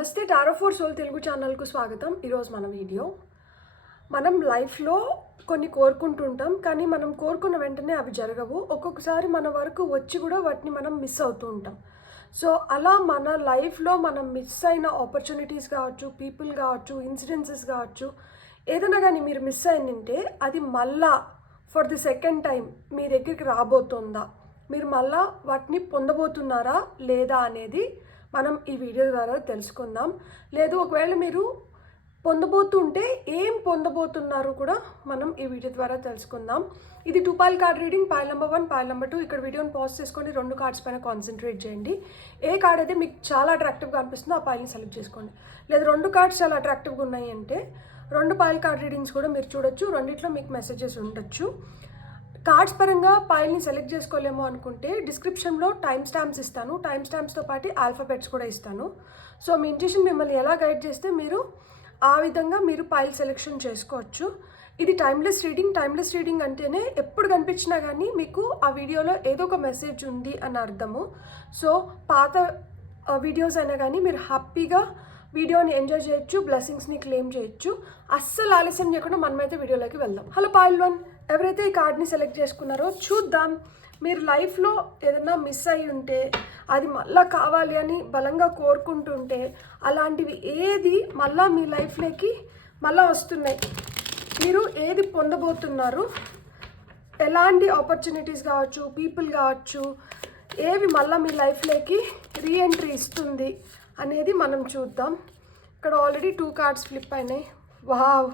నమస్తే tarot for soul Telugu ఛానల్కు స్వాగతం. ఈరోజు మన వీడియో మనం లైఫ్లో కొన్ని కోరుకుంటుంటాం, కానీ మనం కోరుకున్న వెంటనే అవి జరగవు. ఒక్కొక్కసారి మన వరకు వచ్చి కూడా వాటిని మనం మిస్ అవుతూ ఉంటాం. సో అలా మన లైఫ్లో మనం మిస్ అయిన ఆపర్చునిటీస్ కావచ్చు, పీపుల్ కావచ్చు, ఇన్సిడెన్సెస్ కావచ్చు, ఏదైనా కానీ మీరు మిస్ అయిందంటే అది మళ్ళా ఫర్ ది సెకండ్ టైం మీ దగ్గరికి రాబోతుందా, మీరు మళ్ళా వాటిని పొందబోతున్నారా లేదా అనేది మనం ఈ వీడియో ద్వారా తెలుసుకుందాం. లేదు ఒకవేళ మీరు పొందబోతుంటే ఏం పొందబోతున్నారు కూడా మనం ఈ వీడియో ద్వారా తెలుసుకుందాం. ఇది 2 foil card reading, foil number 1, foil number 2. ఇక్కడ వీడియోని పాజ్ చేసుకొని 2 కార్డ్స్ పైన కాన్సన్ట్రేట్ చేయండి. ఏ కార్డ్ అయితే మీకు చాలా అట్రాక్టివ్గా అనిపిస్తుందో ఆ పాయిల్ని సెలెక్ట్ చేసుకోండి. లేదు 2 కార్డ్స్ చాలా అట్రాక్టివ్గా ఉన్నాయి అంటే 2 పాయిల్ కార్డ్ రీడింగ్స్ కూడా మీరు చూడొచ్చు. రెండిట్లో మీకు మెసేజెస్ ఉండొచ్చు. కార్డ్స్ పరంగా పాయిల్ని సెలెక్ట్ చేసుకోలేమో అనుకుంటే డిస్క్రిప్షన్లో టైం స్టాంప్స్ ఇస్తాను. టైం స్టాంప్స్తో పాటు ఆల్ఫాబెట్స్ కూడా ఇస్తాను. సో మీ ఇంట్యూషన్ మిమ్మల్ని ఎలా గైడ్ చేస్తే మీరు ఆ విధంగా మీరు పాయిల్ సెలెక్షన్ చేసుకోవచ్చు. ఇది టైమ్లెస్ రీడింగ్. టైమ్లెస్ రీడింగ్ అంటేనే ఎప్పుడు కనిపించినా కానీ మీకు ఆ వీడియోలో ఏదో ఒక మెసేజ్ ఉంది అని అర్థము. సో పాత వీడియోస్ అయినా కానీ మీరు హ్యాపీగా వీడియోని ఎంజాయ్ చేయొచ్చు, బ్లెస్సింగ్స్ని క్లెయిమ్ చేయొచ్చు. అస్సలు ఆలస్యం చేయకుండా మనమైతే వీడియోలోకి వెళ్దాం. హలో పాయిల్ 1, ఎవరైతే ఈ కార్డ్ని సెలెక్ట్ చేసుకున్నారో చూద్దాం. మీరు లైఫ్లో ఏదైనా మిస్ అయ్యి ఉంటే, అది మళ్ళీ కావాలి అని బలంగా కోరుకుంటుంటే, అలాంటివి ఏది మళ్ళీ మీ లైఫ్లోకి మళ్ళీ వస్తున్నాయి, మీరు ఏది పొందబోతున్నారు, ఎలాంటి ఆపర్చునిటీస్ కావచ్చు, పీపుల్ కావచ్చు, ఏవి మళ్ళీ మీ లైఫ్లోకి రీఎంట్రీ ఇస్తుంది అనేది మనం చూద్దాం. ఇక్కడ ఆల్రెడీ 2 కార్డ్స్ ఫ్లిప్ అయినాయి. Wow,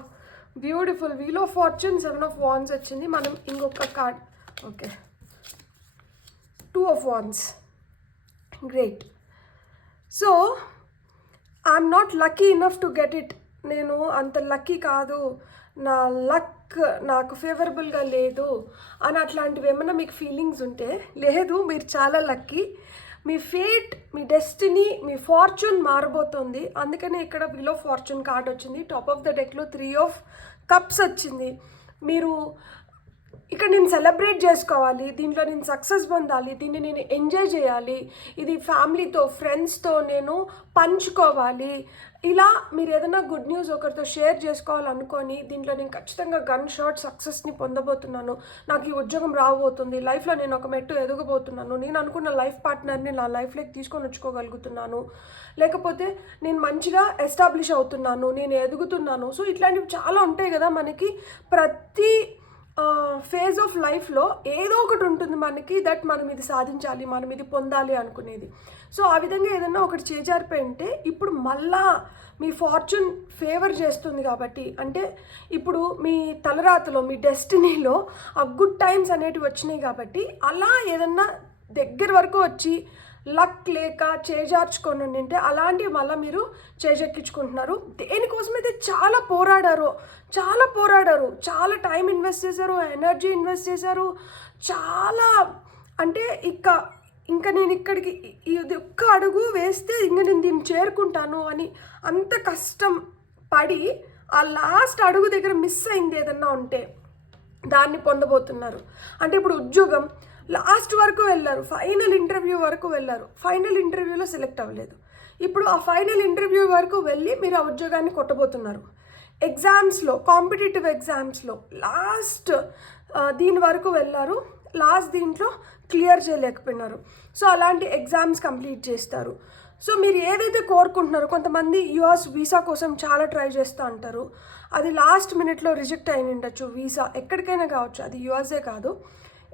beautiful. Wheel of fortune, 7 of wands వచ్చింది. మనం ఇంకొక card, okay, 2 of wands. Great. So I'm not lucky enough to get it. నేను అంత లక్కీ కాదు, నా లక్ నాకు ఫేవరబుల్గా లేదు అని అట్లాంటివి ఏమైనా మీకు ఫీలింగ్స్ ఉంటే, లేదు, మీరు చాలా లక్కీ. మీ ఫేట్, మీ డెస్టినీ, మీ ఫార్చ్యూన్ మారబోతుంది. అందుకనే ఇక్కడ వీల్ ఆఫ్ ఫార్చ్యూన్ కార్డ్ వచ్చింది. టాప్ ఆఫ్ ద డెక్లో 3 ఆఫ్ కప్స్ వచ్చింది. మీరు ఇక్కడ నేను సెలబ్రేట్ చేసుకోవాలి, దీంట్లో నేను సక్సెస్ పొందాలి, దీన్ని నేను ఎంజాయ్ చేయాలి, ఇది ఫ్యామిలీతో, ఫ్రెండ్స్తో నేను పంచుకోవాలి. ఇలా మీరు ఏదైనా గుడ్ న్యూస్ ఒకరితో షేర్ చేసుకోవాలనుకొని, దీంట్లో నేను ఖచ్చితంగా గన్ షాట్ సక్సెస్ని పొందబోతున్నాను, నాకు ఈ ఉద్యోగం రాబోతుంది, లైఫ్లో నేను ఒక మెట్టు ఎదగబోతున్నాను, నేను అనుకున్న లైఫ్ పార్ట్నర్ని నా లైఫ్లోకి తీసుకొని వచ్చుకోగలుగుతున్నాను, లేకపోతే నేను మంచిగా ఎస్టాబ్లిష్ అవుతున్నాను, నేను ఎదుగుతున్నాను. సో ఇట్లాంటివి చాలా ఉంటాయి కదా మనకి. ప్రతి ఫేజ్ ఆఫ్ లైఫ్లో ఏదో ఒకటి ఉంటుంది మనకి, దట్ మనం ఇది సాధించాలి, మనం ఇది పొందాలి అనుకునేది. సో ఆ విధంగా ఏదన్నా ఒకటి చేజారిపోయి ఉంటే ఇప్పుడు మళ్ళా మీ ఫార్చ్యూన్ ఫేవర్ చేస్తుంది. కాబట్టి అంటే ఇప్పుడు మీ తలరాతలో, మీ డెస్టినీలో ఆ గుడ్ టైమ్స్ అనేటివి వచ్చినాయి. కాబట్టి అలా ఏదన్నా దగ్గర వరకు వచ్చి లక్ లేక చేజార్చుకొని ఉంటే అలాంటివి మళ్ళీ మీరు చేజెక్కించుకుంటున్నారు. దేనికోసమైతే చాలా పోరాడారు, చాలా టైం ఇన్వెస్ట్ చేశారు, ఎనర్జీ ఇన్వెస్ట్ చేశారు, చాలా అంటే ఇంకా నేను ఇక్కడికి ఇది ఒక్క అడుగు వేస్తే ఇంక నేను దీన్ని చేరుకుంటాను అని అంత కష్టం పడి ఆ లాస్ట్ అడుగు దగ్గర మిస్ అయింది ఏదన్నా ఉంటే దాన్ని పొందబోతున్నారు. అంటే ఇప్పుడు ఉద్యోగం లాస్ట్ వరకు వెళ్ళారు, ఫైనల్ ఇంటర్వ్యూ వరకు వెళ్ళారు, ఫైనల్ ఇంటర్వ్యూలో సెలెక్ట్ అవ్వలేదు. ఇప్పుడు ఆ ఫైనల్ ఇంటర్వ్యూ వరకు వెళ్ళి మీరు ఆ ఉద్యోగాన్ని కొట్టబోతున్నారు. ఎగ్జామ్స్లో, కాంపిటేటివ్ ఎగ్జామ్స్లో లాస్ట్ దీని వరకు వెళ్ళారు, లాస్ట్ దీంట్లో క్లియర్ చేయలేకపోయినారు. సో అలాంటి ఎగ్జామ్స్ కంప్లీట్ చేస్తారు. సో మీరు ఏదైతే కోరుకుంటున్నారో, కొంతమంది యుఎస్ వీసా కోసం చాలా ట్రై చేస్తూ ఉంటారు, అది లాస్ట్ మినిట్లో రిజెక్ట్ అయిన ఉండొచ్చు. వీసా ఎక్కడికైనా కావచ్చు, అది యుఎస్ఏ కాదు,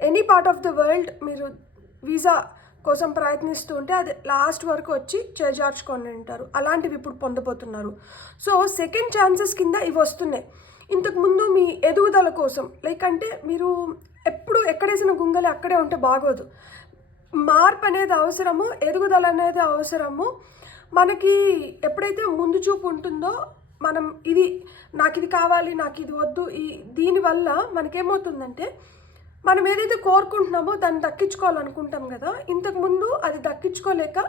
any part of the world మీరు వీసా కోసం ప్రయత్నిస్తూ ఉంటే అది లాస్ట్ వరకు వచ్చి చేజార్చుకొని ఉంటారు. అలాంటివి ఇప్పుడు పొందబోతున్నారు. సో సెకండ్ ఛాన్సెస్ కింద ఇవి వస్తున్నాయి. ఇంతకుముందు మీ ఎదుగుదల కోసం, లైక్ అంటే మీరు ఎప్పుడు ఎక్కడేసిన గుంగలి అక్కడే ఉంటే బాగోదు. మార్పు అనేది అవసరము, ఎదుగుదల అనేది అవసరము. మనకి ఎప్పుడైతే ముందు చూపు ఉంటుందో, మనం నాకు ఇది కావాలి, నాకు ఇది వద్దు, దీనివల్ల మనకేమవుతుందంటే మనం ఏదైతే కోరుకుంటున్నామో దాన్ని దక్కించుకోవాలనుకుంటాం కదా, ఇంతకుముందు అది దక్కించుకోలేక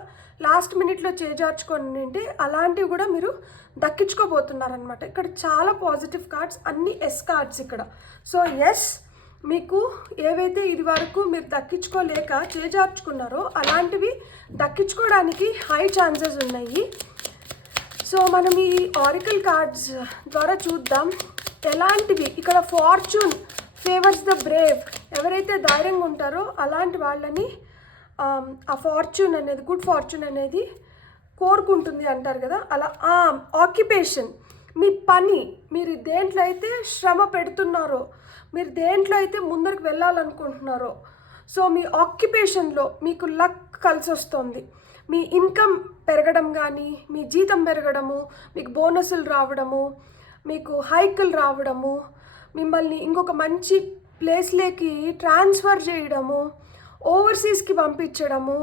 లాస్ట్ మినిట్లో చేజార్చుకొని ఉంటే అలాంటివి కూడా మీరు దక్కించుకోబోతున్నారనమాట. ఇక్కడ చాలా పాజిటివ్ కార్డ్స్, అన్ని ఎస్ కార్డ్స్ ఇక్కడ. సో ఎస్, మీకు ఏవైతే ఇది వరకు మీరు దక్కించుకోలేక చేజార్చుకున్నారో అలాంటివి దక్కించుకోవడానికి హై ఛాన్సెస్ ఉన్నాయి. సో మనం ఈ ఆరికల్ కార్డ్స్ ద్వారా చూద్దాం ఎలాంటివి. ఇక్కడ ఫార్చ్యూన్ ఫేవర్స్ ద బ్రేవ్. ఎవరైతే ధైర్యంగా ఉంటారో అలాంటి వాళ్ళని ఆ ఫార్చ్యూన్ అనేది, గుడ్ ఫార్చ్యూన్ అనేది కోరుకుంటుంది అంటారు కదా, అలా. ఆక్యుపేషన్, మీ పని, మీరు దేంట్లో అయితే శ్రమ పెడుతున్నారో, మీరు దేంట్లో అయితే ముందరికి వెళ్ళాలనుకుంటున్నారో, సో మీ ఆక్యుపేషన్లో మీకు లక్ కలిసి వస్తుంది. మీ ఇన్కమ్ పెరగడం కానీ, మీ జీతం పెరగడము, మీకు బోనసులు రావడము, మీకు హైకులు రావడము, మిమ్మల్ని ఇంకొక మంచి ప్లేస్లోకి ట్రాన్స్ఫర్ చేయడము, ఓవర్సీస్కి పంపించడము,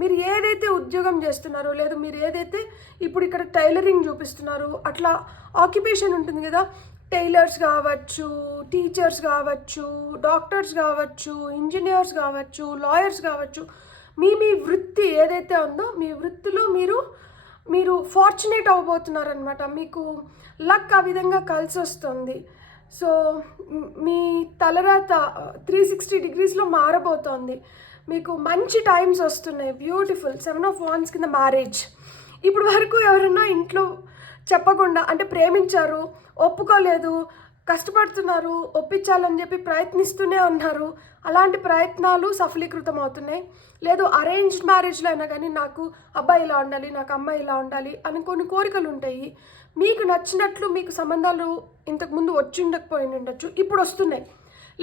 మీరు ఏదైతే ఉద్యోగం చేస్తున్నారో, లేదు మీరు ఏదైతే ఇప్పుడు ఇక్కడ టైలరింగ్ చూపిస్తున్నారో, అట్లా ఆక్యుపేషన్ ఉంటుంది కదా, టైలర్స్ కావచ్చు, టీచర్స్ కావచ్చు, డాక్టర్స్ కావచ్చు, ఇంజనీర్స్ కావచ్చు, లాయర్స్ కావచ్చు, మీ వృత్తి ఏదైతే ఉందో మీ వృత్తిలో మీరు ఫార్చునేట్ అవ్వబోతున్నారనమాట. మీకు లక్ ఆ విధంగా కలిసి వస్తుంది. సో మీ తలరాత 360 degreesలో మారబోతోంది. మీకు మంచి టైమ్స్ వస్తున్నాయి. బ్యూటిఫుల్ 7 of Wands కింద మ్యారేజ్. ఇప్పుడు వరకు ఎవరైనా ఇంట్లో చెప్పకుండా, అంటే ప్రేమించారు, ఒప్పుకోలేదు, కష్టపడుతున్నారు, ఒప్పించాలని చెప్పి ప్రయత్నిస్తూనే ఉన్నారు, అలాంటి ప్రయత్నాలు సఫలీకృతం అవుతున్నాయి. లేదు అరేంజ్డ్ మ్యారేజ్లో అయినా కానీ నాకు అబ్బాయి ఇలా ఉండాలి, నాకు అమ్మాయి ఇలా ఉండాలి అని కొన్ని కోరికలు ఉంటాయి. మీకు నచ్చినట్లు మీకు సంబంధాలు ఇంతకుముందు వచ్చి ఉండకపోయి ఉండొచ్చు, ఇప్పుడు వస్తున్నాయి.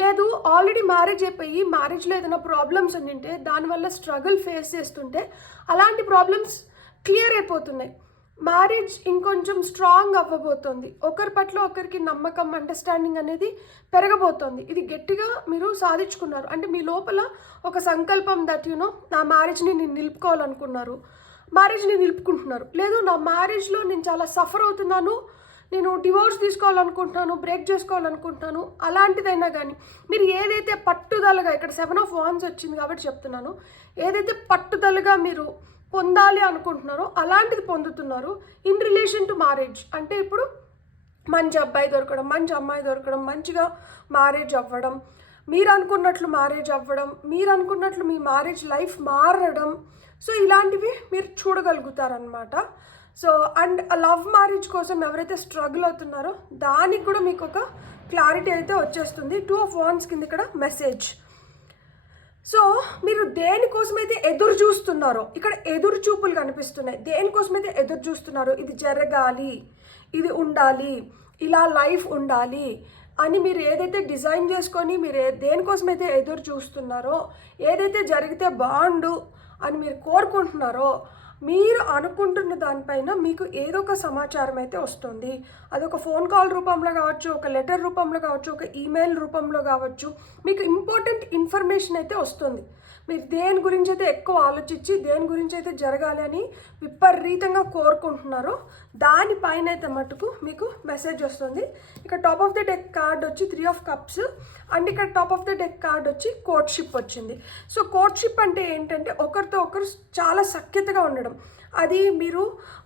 లేదు ఆల్రెడీ మ్యారేజ్ అయిపోయి మ్యారేజ్లో ఏదైనా ప్రాబ్లమ్స్ ఉండింటే, దానివల్ల స్ట్రగుల్ ఫేస్ చేస్తుంటే అలాంటి ప్రాబ్లమ్స్ క్లియర్ అయిపోతున్నాయి. మ్యారేజ్ ఇంకొంచెం స్ట్రాంగ్ అవ్వబోతోంది. ఒకరి పట్ల ఒకరికి నమ్మకం, అండర్స్టాండింగ్ అనేది పెరగబోతోంది. ఇది గట్టిగా మీరు సాధించుకున్నారు. అంటే మీ లోపల ఒక సంకల్పం దట్ నా మ్యారేజ్ని నేను నిలుపుకోవాలనుకున్నారు, మ్యారేజ్ని నిలుపుకుంటున్నారు. లేదు నా మ్యారేజ్లో నేను చాలా సఫర్ అవుతున్నాను, నేను డివోర్స్ తీసుకోవాలనుకుంటున్నాను, బ్రేక్ చేసుకోవాలనుకుంటున్నాను, అలాంటిదైనా కానీ మీరు ఏదైతే పట్టుదలగా, ఇక్కడ 7 of Wands వచ్చింది కాబట్టి చెప్తున్నాను, ఏదైతే పట్టుదలగా మీరు పొందాలి అనుకుంటున్నారో అలాంటిది పొందుతున్నారు. ఇన్ రిలేషన్ టు మ్యారేజ్ అంటే ఇప్పుడు మంచి అబ్బాయి దొరకడం, మంచి అమ్మాయి దొరకడం, మంచిగా మ్యారేజ్ అవ్వడం, మీరు అనుకున్నట్లు మ్యారేజ్ అవ్వడం, మీరు అనుకున్నట్లు మీ మ్యారేజ్ లైఫ్ మారడం, సో ఇలాంటివి మీరు చూడగలుగుతారనమాట. సో అండ్ లవ్ మ్యారేజ్ కోసం ఎవరైతే స్ట్రగుల్ అవుతున్నారో దానికి కూడా మీకు ఒక క్లారిటీ అయితే వచ్చేస్తుంది. 2 of Wands కింద ఇక్కడ మెసేజ్. సో మీరు దేనికోసమైతే ఎదురు చూస్తున్నారో, ఇక్కడ ఎదురు చూపులు కనిపిస్తున్నాయి. దేనికోసమైతే ఎదురు చూస్తున్నారో, ఇది జరగాలి, ఇది ఉండాలి, ఇలా లైఫ్ ఉండాలి అని మీరు ఏదైతే డిజైన్ చేసుకొని మీరు దేనికోసమైతే ఎదురు చూస్తున్నారో, ఏదైతే జరిగితే బాగుండు అని మీరు కోరుకుంటున్నారో, మీరు అనుకుంటున్న దానిపైన మీకు ఏదో ఒక సమాచారం అయితే వస్తుంది. అదొక ఫోన్ కాల్ రూపంలో కావచ్చు, ఒక లెటర్ రూపంలో కావచ్చు, ఒక ఈమెయిల్ రూపంలో కావచ్చు, మీకు ఇంపార్టెంట్ ఇన్ఫర్మేషన్ అయితే వస్తుంది. మీరు దేని గురించి అయితే ఎక్కువ ఆలోచించి దేని గురించి అయితే జరగాలి అని విపరీతంగా కోరుకుంటున్నారో దానిపైన అయితే మటుకు మీకు మెసేజ్ వస్తుంది. ఇక్కడ top of the deck card వచ్చి 3 of Cups అండ్ ఇక్కడ top of the deck card వచ్చి కోర్ట్షిప్ వచ్చింది. సో కోర్ట్షిప్ అంటే ఏంటంటే ఒకరితో ఒకరు చాలా సఖ్యతగా ఉండడం, అది మీరు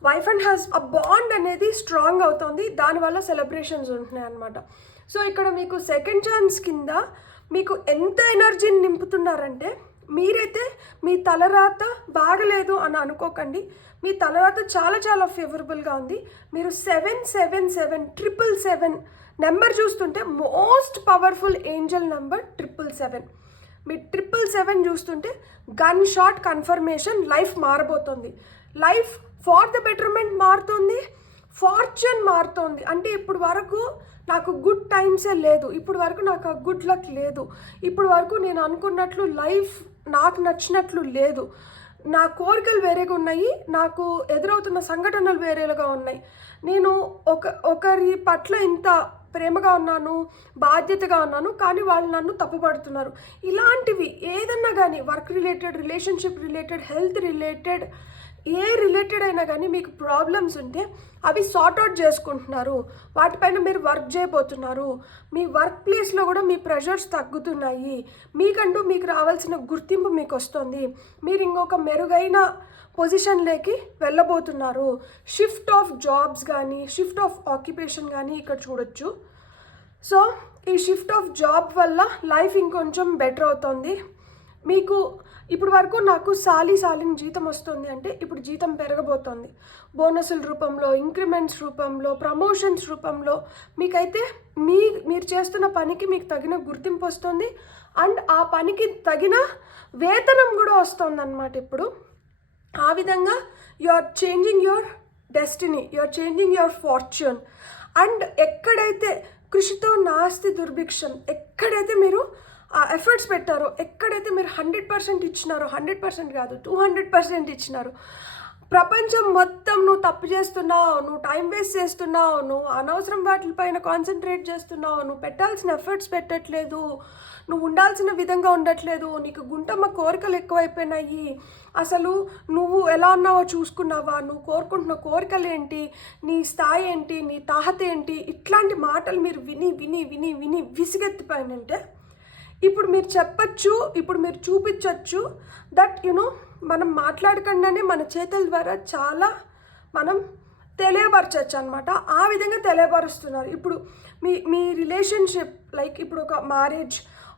వైఫ్ అండ్ హస్బెండ్ ఆ బాండ్ అనేది స్ట్రాంగ్ అవుతుంది, దానివల్ల సెలబ్రేషన్స్ ఉంటున్నాయి అన్నమాట. సో ఇక్కడ మీకు సెకండ్ ఛాన్స్ కింద మీకు ఎంత ఎనర్జీని నింపుతున్నారంటే, మీరైతే మీ తలరాత బాగలేదు అని అనుకోకండి, మీ తలరాత చాలా చాలా ఫేవరబుల్గా ఉంది. మీరు 777 నెంబర్ చూస్తుంటే మోస్ట్ పవర్ఫుల్ ఏంజల్ నెంబర్ 777. మీ 777 చూస్తుంటే గన్ షాట్ కన్ఫర్మేషన్, లైఫ్ మారబోతుంది, లైఫ్ ఫార్ ద బెటర్మెంట్ మారుతుంది, ఫార్చ్యూన్ మారుతుంది. అంటే ఇప్పుడు వరకు నాకు గుడ్ టైమ్సే లేదు, ఇప్పుడు వరకు నాకు ఆ గుడ్ లక్ లేదు, ఇప్పుడు వరకు నేను అనుకున్నట్లు లైఫ్ నాకు నచ్చినట్లు లేదు, నా కోరికలు వేరేగా ఉన్నాయి, నాకు ఎదురవుతున్న సంఘటనలు వేరేగా ఉన్నాయి, నేను ఒకరి పట్ల ఇంత ప్రేమగా ఉన్నాను, బాధ్యతగా ఉన్నాను, కానీ వాళ్ళు నన్ను తప్పుపడుతున్నారు. ఇలాంటివి ఏదన్నా కానీ work related, relationship related, health related, ఏ రిలేటెడ్ అయినా కానీ మీకు ప్రాబ్లమ్స్ ఉంటే అవి సార్ట్అవుట్ చేసుకుంటున్నారు, వాటిపైన మీరు వర్క్ చేయబోతున్నారు. మీ వర్క్ ప్లేస్లో కూడా మీ ప్రెషర్స్ తగ్గుతున్నాయి, మీకంటూ మీకు రావాల్సిన గుర్తింపు మీకు వస్తుంది, మీరు ఇంకొక మెరుగైన పొజిషన్లోకి వెళ్ళబోతున్నారు. షిఫ్ట్ ఆఫ్ జాబ్స్ కానీ, షిఫ్ట్ ఆఫ్ ఆక్యుపేషన్ కానీ ఇక్కడ చూడొచ్చు. సో ఈ షిఫ్ట్ ఆఫ్ జాబ్ వల్ల లైఫ్ ఇంకొంచెం బెటర్ అవుతుంది. మీకు ఇప్పుడు వరకు నాకు సాలిని జీతం వస్తుంది అంటే ఇప్పుడు జీతం పెరగబోతోంది. బోనసుల రూపంలో, ఇంక్రిమెంట్స్ రూపంలో, ప్రమోషన్స్ రూపంలో మీకైతే మీరు చేస్తున్న పనికి మీకు తగిన గుర్తింపు వస్తుంది. అండ్ ఆ పనికి తగిన వేతనం కూడా వస్తుంది అన్నమాట. ఇప్పుడు ఆ విధంగా you are changing your destiny, you are changing your fortune. And ఎక్కడైతే కృషితో నాస్తి దుర్భిక్షం, ఎక్కడైతే మీరు ఎఫర్ట్స్ పెట్టారో, ఎక్కడైతే మీరు 100% ఇచ్చినారో, 100% కాదు 200% ఇచ్చినారు, ప్రపంచం మొత్తం నువ్వు తప్పు చేస్తున్నావు, నువ్వు టైం వేస్ట్ చేస్తున్నావు, నువ్వు అనవసరం వాటిపైన కాన్సన్ట్రేట్ చేస్తున్నావు, నువ్వు పెట్టాల్సిన ఎఫర్ట్స్ పెట్టట్లేదు, నువ్వు ఉండాల్సిన విధంగా ఉండట్లేదు, నీకు గుంటమ్మ కోరికలు ఎక్కువైపోయినాయి, అసలు నువ్వు ఎలా ఉన్నావో చూసుకున్నావా, నువ్వు కోరుకుంటున్న కోరికలు ఏంటి, నీ స్థాయి ఏంటి, నీ తాహత ఏంటి, ఇట్లాంటి మాటలు మీరు విని విని విని విని విసిగెత్తిపోయినంటే ఇప్పుడు మీరు చెప్పచ్చు, ఇప్పుడు మీరు చూపించవచ్చు దట్ మనం మాట్లాడకుండానే మన చేతుల ద్వారా చాలా మనం తెలియపరచచ్చు అనమాట. ఆ విధంగా తెలియపరుస్తున్నారు. ఇప్పుడు మీ రిలేషన్షిప్, లైక్ ఇప్పుడు ఒక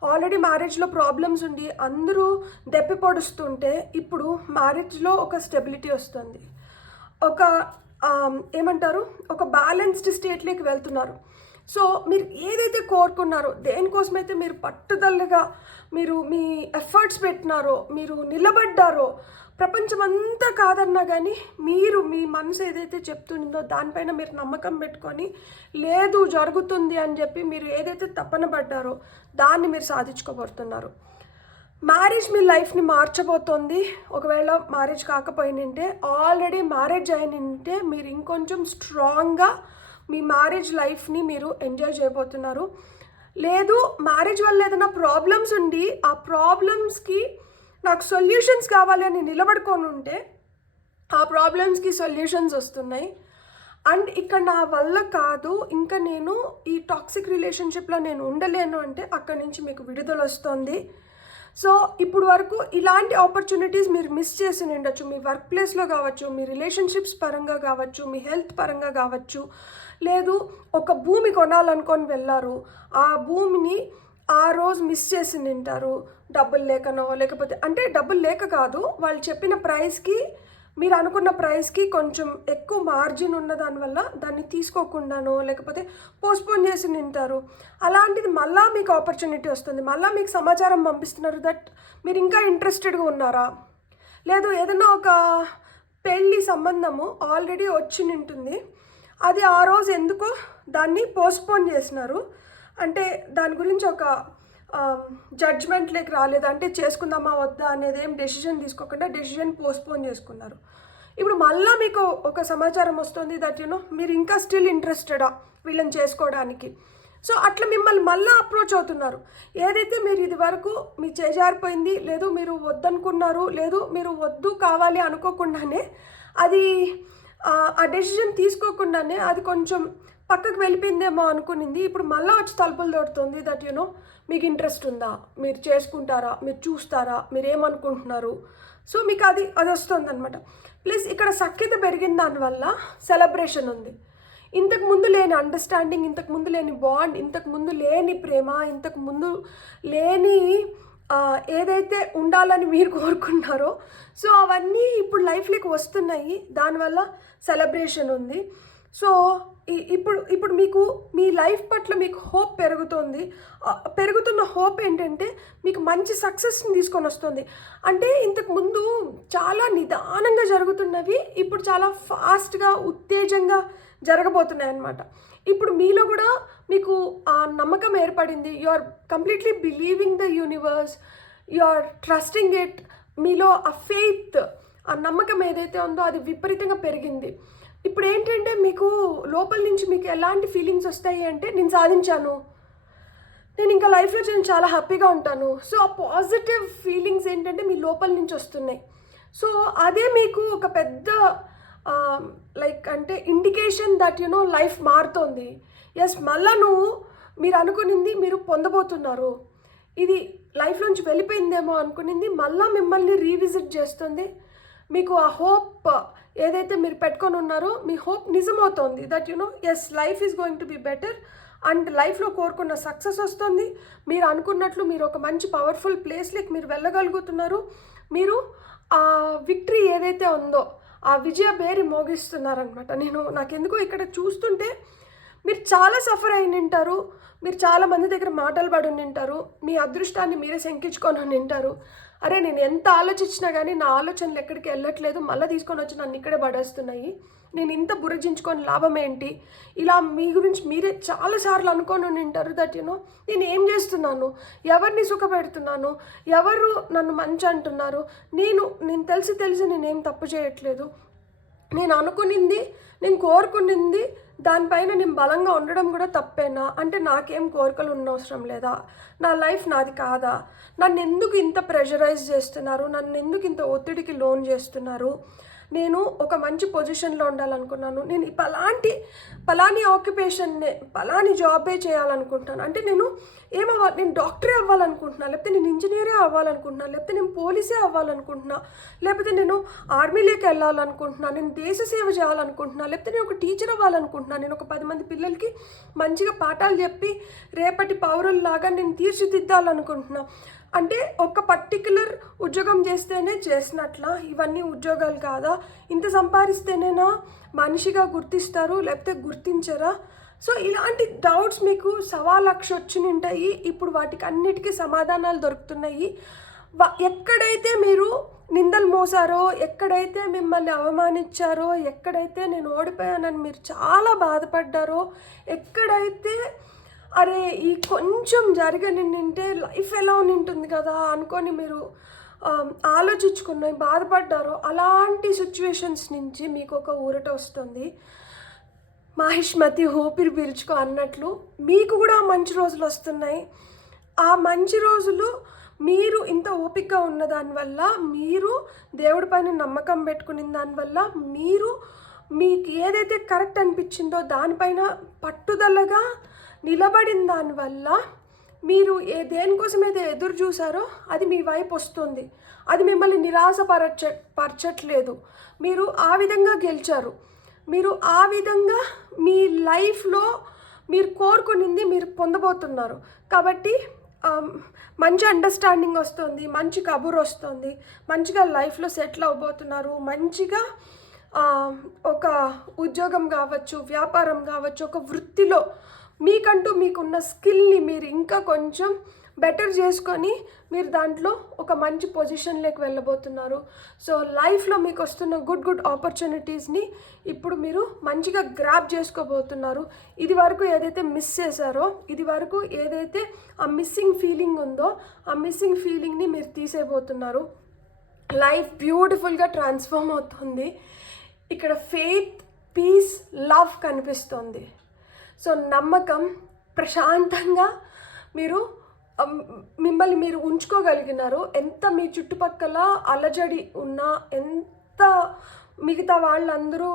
ఆల్రెడీ మ్యారేజ్లో ప్రాబ్లమ్స్ ఉండి అందరూ దెప్పి పొడుస్తుంటే ఇప్పుడు మ్యారేజ్లో ఒక స్టెబిలిటీ వస్తుంది, ఒక ఏమంటారు, ఒక బ్యాలెన్స్డ్ స్టేట్లోకి వెళ్తున్నారు. సో మీరు ఏదైతే కోరుకున్నారో, దేనికోసమైతే మీరు పట్టుదలగా మీరు మీ ఎఫర్ట్స్ పెట్టినారో, మీరు నిలబడ్డారో, ప్రపంచం అంతా కాదన్నా కానీ మీ మనసు ఏదైతే చెప్తుందో దానిపైన మీరు నమ్మకం పెట్టుకొని లేదు జరుగుతుంది అని చెప్పి మీరు ఏదైతే తపన పడ్డారో దాన్ని మీరు సాధించుకోబోతున్నారు. మ్యారేజ్ మీ లైఫ్ని మార్చబోతోంది. ఒకవేళ మ్యారేజ్ కాకపోయినంటే, ఆల్రెడీ మ్యారేజ్ అయినంటే మీరు ఇంకొంచెం స్ట్రాంగ్గా మీ మ్యారేజ్ లైఫ్ని మీరు ఎంజాయ్ చేయబోతున్నారు. లేదు మ్యారేజ్ వల్ల ఏదైనా ప్రాబ్లమ్స్ ఉండి ఆ ప్రాబ్లమ్స్కి నాకు సొల్యూషన్స్ కావాలి అని నిలబడుకొని ఉంటే ఆ ప్రాబ్లమ్స్కి సొల్యూషన్స్ వస్తున్నాయి. అండ్ ఇక్కడ నా వల్ల కాదు, ఇంకా నేను ఈ టాక్సిక్ రిలేషన్షిప్లో నేను ఉండలేను అంటే అక్కడి నుంచి మీకు విడుదల వస్తుంది. సో ఇప్పుడు వరకు ఇలాంటి ఆపర్చునిటీస్ మీరు మిస్ చేసి ఉండొచ్చు. మీ వర్క్ ప్లేస్లో కావచ్చు, మీ రిలేషన్షిప్స్ పరంగా కావచ్చు, మీ హెల్త్ పరంగా కావచ్చు, లేదు ఒక భూమి కొనాలనుకొని వెళ్ళారు, ఆ భూమిని ఆ రోజు మిస్ చేసి తింటారు, డబ్బులు లేకనో, లేకపోతే అంటే డబ్బులు లేక కాదు, వాళ్ళు చెప్పిన ప్రైస్కి మీరు అనుకున్న ప్రైస్కి కొంచెం ఎక్కువ మార్జిన్ ఉన్న దానివల్ల దాన్ని తీసుకోకుండానో లేకపోతే పోస్ట్పోన్ చేసి తింటారు. అలాంటిది మళ్ళీ మీకు ఆపర్చునిటీ వస్తుంది, మళ్ళీ మీకు సమాచారం పంపిస్తున్నారు దట్ మీరు ఇంకా ఇంట్రెస్టెడ్గా ఉన్నారా, లేదు ఏదైనా ఒక పెళ్ళి సంబంధము ఆల్రెడీ వచ్చి ఉంటుంది, అది ఆ రోజు ఎందుకో దాన్ని పోస్ట్పోన్ చేసినారు, అంటే దాని గురించి ఒక జడ్జ్మెంట్లోకి రాలేదు, అంటే చేసుకుందామా వద్దా అనేది ఏం డెసిషన్ తీసుకోకుండా డెసిషన్ పోస్ట్పోన్ చేసుకున్నారు. ఇప్పుడు మళ్ళీ మీకు ఒక సమాచారం వస్తుంది దట్ మీరు ఇంకా స్టిల్ ఇంట్రెస్టెడా వీళ్ళని చేసుకోవడానికి. సో అట్లా మిమ్మల్ని మళ్ళీ అప్రోచ్ అవుతున్నారు. ఏదైతే మీరు ఇది వరకు మీ చేజారిపోయింది, లేదు మీరు వద్దనుకున్నారు, లేదు మీరు వద్దు కావాలి అనుకోకుండానే అది ఆ డెసిషన్ తీసుకోకుండానే అది కొంచెం పక్కకు వెళ్ళిపోయిందేమో అనుకునింది, ఇప్పుడు మళ్ళీ వచ్చి తలుపులు తోడుతుంది దట్ మీకు ఇంట్రెస్ట్ ఉందా, మీరు చేసుకుంటారా, మీరు చూస్తారా, మీరు ఏమనుకుంటున్నారు. సో మీకు అది వస్తుంది అనమాట. ప్లస్ ఇక్కడ సఖ్యత పెరిగిన దానివల్ల సెలబ్రేషన్ ఉంది. ఇంతకుముందు లేని అండర్స్టాండింగ్, ఇంతకుముందు లేని బాండ్, ఇంతకుముందు లేని ప్రేమ, ఇంతకుముందు లేని ఏదైతే ఉండాలని మీరు కోరుకున్నారో సో అవన్నీ ఇప్పుడు లైఫ్లోకి వస్తున్నాయి. దానివల్ల సెలబ్రేషన్ ఉంది. సో ఇప్పుడు మీకు మీ లైఫ్ పట్ల మీకు హోప్ పెరుగుతుంది. పెరుగుతున్న హోప్ ఏంటంటే మీకు మంచి సక్సెస్ని తీసుకొని వస్తుంది. అంటే ఇంతకుముందు చాలా నిదానంగా జరుగుతున్నవి ఇప్పుడు చాలా ఫాస్ట్గా ఉత్తేజంగా జరగబోతున్నాయి అన్నమాట. ఇప్పుడు మీలో కూడా మీకు ఆ నమ్మకం ఏర్పడింది. You are completely believing the universe, you are trusting it. మీలో ఆ ఫెయిత్, ఆ నమ్మకం ఏదైతే ఉందో అది విపరీతంగా పెరిగింది. ఇప్పుడు ఏంటంటే మీకు లోపల నుంచి మీకు ఎలాంటి ఫీలింగ్స్ వస్తాయి అంటే నేను సాధించాను, నేను ఇంకా లైఫ్లో నేను చాలా హ్యాపీగా ఉంటాను. సో ఆ పాజిటివ్ ఫీలింగ్స్ ఏంటంటే మీ లోపల నుంచి వస్తున్నాయి. సో అదే మీకు ఒక పెద్ద లైక్ అంటే ఇండికేషన్ దట్ లైఫ్ మారుతోంది. ఎస్ మళ్ళా మీరు అనుకునింది మీరు పొందబోతున్నారు. ఇది లైఫ్ నుంచి వెళ్ళిపోయిందేమో అనుకునింది మళ్ళీ మిమ్మల్ని రీవిజిట్ చేస్తుంది. మీకు ఆ హోప్ ఏదైతే మీరు పెట్టుకొని ఉన్నారో మీ హోప్ నిజమవుతోంది that's life is going to be better. And లైఫ్లో కోరుకున్న సక్సెస్ వస్తుంది. మీరు అనుకున్నట్లు మీరు ఒక మంచి పవర్ఫుల్ ప్లేస్లోకి మీరు వెళ్ళగలుగుతున్నారు. మీరు ఆ విక్టరీ ఏదైతే ఉందో ఆ విజయ బేరి మోగిస్తున్నారనమాట. నాకెందుకో ఇక్కడ చూస్తుంటే మీరు చాలా సఫర్ అయిన ఉంటారు. మీరు చాలా మంది దగ్గర మాటలు పడి ఉంటారు. మీ అదృష్టాన్ని మీరే శంకించుకొని ఉంటారు. అరే నేను ఎంత ఆలోచించినా కానీ నా ఆలోచనలు ఎక్కడికి వెళ్ళట్లేదు, మళ్ళీ తీసుకొని వచ్చి నన్ను ఇక్కడే పడేస్తున్నాయి, నేను ఇంత బుర్రజించుకొని లాభం ఏంటి, ఇలా మీ గురించి మీరే చాలాసార్లు అనుకొని ఉంటారు. దట్ నేను ఏం చేస్తున్నాను, ఎవరిని సుఖపెడుతున్నాను, ఎవరు నన్ను మంచి అంటున్నారు, నేను తెలిసి నేనేం తప్పు చేయట్లేదు, నేను అనుకునింది నేను కోరుకునింది దానిపైన నేను బలంగా ఉండడం కూడా తప్పేనా, అంటే నాకేం కోరికలు ఉన్నవసరం లేదా, నా లైఫ్ నాది కాదా, నన్ను ఎందుకు ఇంత ప్రెషరైజ్ చేస్తున్నారు, నన్ను ఎందుకు ఇంత ఒత్తిడికి లోన్ చేస్తున్నారు, నేను ఒక మంచి పొజిషన్లో ఉండాలనుకున్నాను, నేను పలాని ఆక్యుపేషన్నే పలాని జాబే చేయాలనుకుంటున్నాను, అంటే నేను డాక్టరే అవ్వాలనుకుంటున్నాను, లేకపోతే నేను ఇంజనీరే అవ్వాలనుకుంటున్నాను, లేకపోతే నేను పోలీసే అవ్వాలనుకుంటున్నాను, లేకపోతే నేను ఆర్మీలోకి వెళ్ళాలనుకుంటున్నాను, నేను దేశ సేవ చేయాలనుకుంటున్నాను, లేకపోతే నేను ఒక టీచర్ అవ్వాలనుకుంటున్నాను, నేను ఒక 10 మంది పిల్లలకి మంచిగా పాఠాలు చెప్పి రేపటి పౌరుల్లాగా నేను తీర్చిదిద్దాలనుకుంటున్నాను. అంటే ఒక పర్టిక్యులర్ ఉద్యోగం చేస్తేనే చేసినట్లా, ఇవన్నీ ఉద్యోగాలు కాదా, ఇంత సంపాదిస్తేనేనా మనిషిగా గుర్తిస్తారు లేకపోతే గుర్తించరా. సో ఇలాంటి డౌట్స్ మీకు 1,00,000 వచ్చి ఉంటాయి. ఇప్పుడు వాటికి అన్నిటికీ సమాధానాలు దొరుకుతున్నాయి. ఎక్కడైతే మీరు నిందలు మోసారో, ఎక్కడైతే మిమ్మల్ని అవమానించారో, ఎక్కడైతే నేను ఓడిపోయానని మీరు చాలా బాధపడ్డారో, ఎక్కడైతే అరే ఈ కొంచెం జరగనింటే లైఫ్ ఎలా ఉంటుంది కదా అనుకొని మీరు ఆలోచించుకున్న బాధపడ్డారో, అలాంటి సిచ్యువేషన్స్ నుంచి మీకు ఒక ఊరట వస్తుంది. మాహిష్మతి ఊపిరి పీల్చుకో అన్నట్లు మీకు కూడా మంచి రోజులు వస్తున్నాయి. ఆ మంచి రోజులు మీరు ఇంత ఓపికగా ఉన్న దానివల్ల, మీరు దేవుడి పైన నమ్మకం పెట్టుకున్న దానివల్ల, మీరు మీకు ఏదైతే కరెక్ట్ అనిపించిందో దానిపైన పట్టుదలగా నిలబడిన దానివల్ల మీరు దేనికోసమైతే ఎదురు చూసారో అది మీ వైపు వస్తుంది. అది మిమ్మల్ని పరచట్లేదు. మీరు ఆ విధంగా గెలిచారు. మీరు ఆ విధంగా మీ లైఫ్లో మీరు కోరుకునింది మీరు పొందబోతున్నారు. కాబట్టి మంచి అండర్స్టాండింగ్ వస్తుంది, మంచి కబుర్ వస్తుంది, మంచిగా లైఫ్లో సెటిల్ అవ్వబోతున్నారు. మంచిగా ఒక ఉద్యోగం కావచ్చు, వ్యాపారం కావచ్చు, ఒక వృత్తిలో మీకంటూ మీకున్న స్కిల్ని మీరు ఇంకా కొంచెం బెటర్ చేసుకొని మీరు దాంట్లో ఒక మంచి పొజిషన్లోకి వెళ్ళబోతున్నారు. సో లైఫ్లో మీకు వస్తున్న గుడ్ ఆపర్చునిటీస్ని ఇప్పుడు మీరు మంచిగా గ్రాప్ చేసుకోబోతున్నారు. ఇది వరకు ఏదైతే మిస్ చేశారో, ఇది వరకు ఏదైతే ఆ మిస్సింగ్ ఫీలింగ్ ఉందో ఆ మిస్సింగ్ ఫీలింగ్ని మీరు తీసేయబోతున్నారు. లైఫ్ బ్యూటిఫుల్గా ట్రాన్స్ఫార్మ్ అవుతుంది. ఇక్కడ ఫెయిత్, పీస్, లవ్ కనిపిస్తుంది. సో నమ్మకం, ప్రశాంతంగా మీరు మిమ్మల్ని మీరు ఉంచుకోగలిగినారు. ఎంత మీ చుట్టుపక్కల అలజడి ఉన్నా, ఎంత మిగతా వాళ్ళందరూ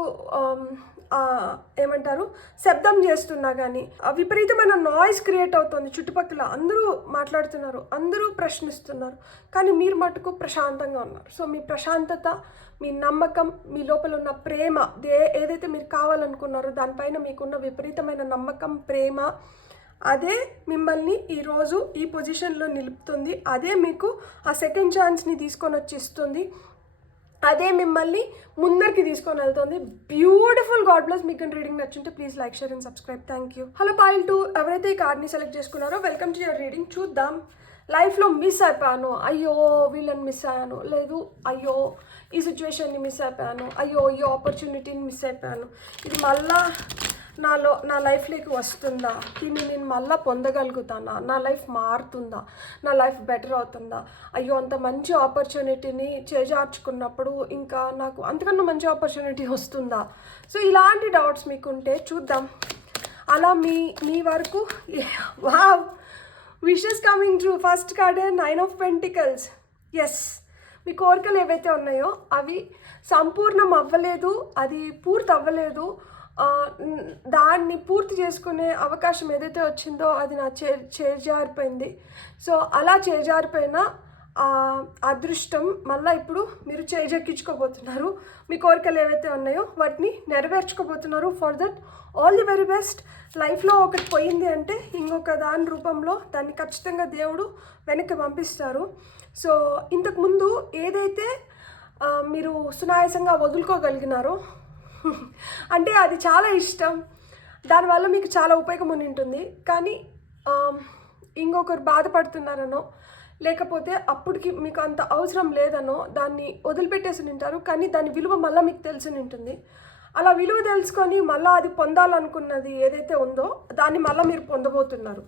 ఏమంటారు శబ్దం చేస్తున్నా కానీ, విపరీతమైన నాయిస్ క్రియేట్ అవుతుంది చుట్టుపక్కల, అందరూ మాట్లాడుతున్నారు, అందరూ ప్రశ్నిస్తున్నారు, కానీ మీరు మటుకు ప్రశాంతంగా ఉన్నారు. సో మీ ప్రశాంతత, మీ నమ్మకం, మీ లోపల ఉన్న ప్రేమ, ఏదైతే మీరు కావాలనుకున్నారో దానిపైన మీకున్న విపరీతమైన నమ్మకం, ప్రేమ, అదే మిమ్మల్ని ఈరోజు ఈ పొజిషన్లో నిలుపుతుంది. అదే మీకు ఆ సెకండ్ ఛాన్స్ని తీసుకొని వచ్చి ఇస్తుంది. అదే మిమ్మల్ని ముందరికి తీసుకొని వెళ్తుంది. బ్యూటిఫుల్. God bless. మీకు రీడింగ్ నచ్చుంటే please like, share and subscribe. Thank you. Hello pile 2, ఎవరైతే ఈ కార్డ్ని సెలెక్ట్ చేసుకున్నారో వెల్కమ్ టు యువర్ రీడింగ్. చూద్దాం. లైఫ్లో మిస్ అయిపోయాను, అయ్యో వీళ్ళని మిస్ అయ్యాను, లేదు అయ్యో ఈ సిచ్యువేషన్ని మిస్ అయిపోయాను, అయ్యో ఈ ఆపర్చునిటీని మిస్ అయిపోయాను, ఇది మళ్ళా నా లైఫ్లోకి వస్తుందా, దీన్ని నేను మళ్ళీ పొందగలుగుతానా, నా లైఫ్ మారుతుందా, నా లైఫ్ బెటర్ అవుతుందా, అయ్యో అంత మంచి ఆపర్చునిటీని చేజార్చుకున్నప్పుడు ఇంకా నాకు అంతకన్నా మంచి ఆపర్చునిటీ వస్తుందా. సో ఇలాంటి డౌట్స్ మీకుంటే చూద్దాం. అలా మీ వరకు wow, wishes coming true. First కార్డే 9 of Pentacles. ఎస్, మీ కోరికలు ఏవైతే ఉన్నాయో అవి సంపూర్ణం అవ్వలేదు, అది పూర్తి అవ్వలేదు, దాన్ని పూర్తి చేసుకునే అవకాశం ఏదైతే వచ్చిందో అది నా చేజారిపోయింది. సో అలా చేజారిపోయినా అదృష్టం మళ్ళీ ఇప్పుడు మీరు చేజెక్కించుకోబోతున్నారు. మీ కోరికలు ఏవైతే ఉన్నాయో వాటిని నెరవేర్చుకోబోతున్నారు. For that all the very best. లైఫ్లో ఒకటి పోయింది అంటే ఇంకొక దాని రూపంలో దాన్ని ఖచ్చితంగా దేవుడు వెనక్కి పంపిస్తారు. సో ఇంతకుముందు ఏదైతే మీరు సునాయాసంగా వదులుకోగలిగినారో అంటే అది చాలా ఇష్టం, దానివల్ల మీకు చాలా ఉపయోగం ఉంటుంది. కానీ ఇంకొకరు బాధపడుతున్నారనో లేకపోతే అప్పటికి మీకు అంత అవసరం లేదనో దాన్ని వదిలిపెట్టేసి ఉంటారు. కానీ దాని విలువ మళ్ళీ మీకు తెలిసి ఉంటుంది. అలా విలువ తెలుసుకొని మళ్ళీ అది పొందాలనుకున్నది ఏదైతే ఉందో దాన్ని మళ్ళీ మీరు పొందబోతున్నారు.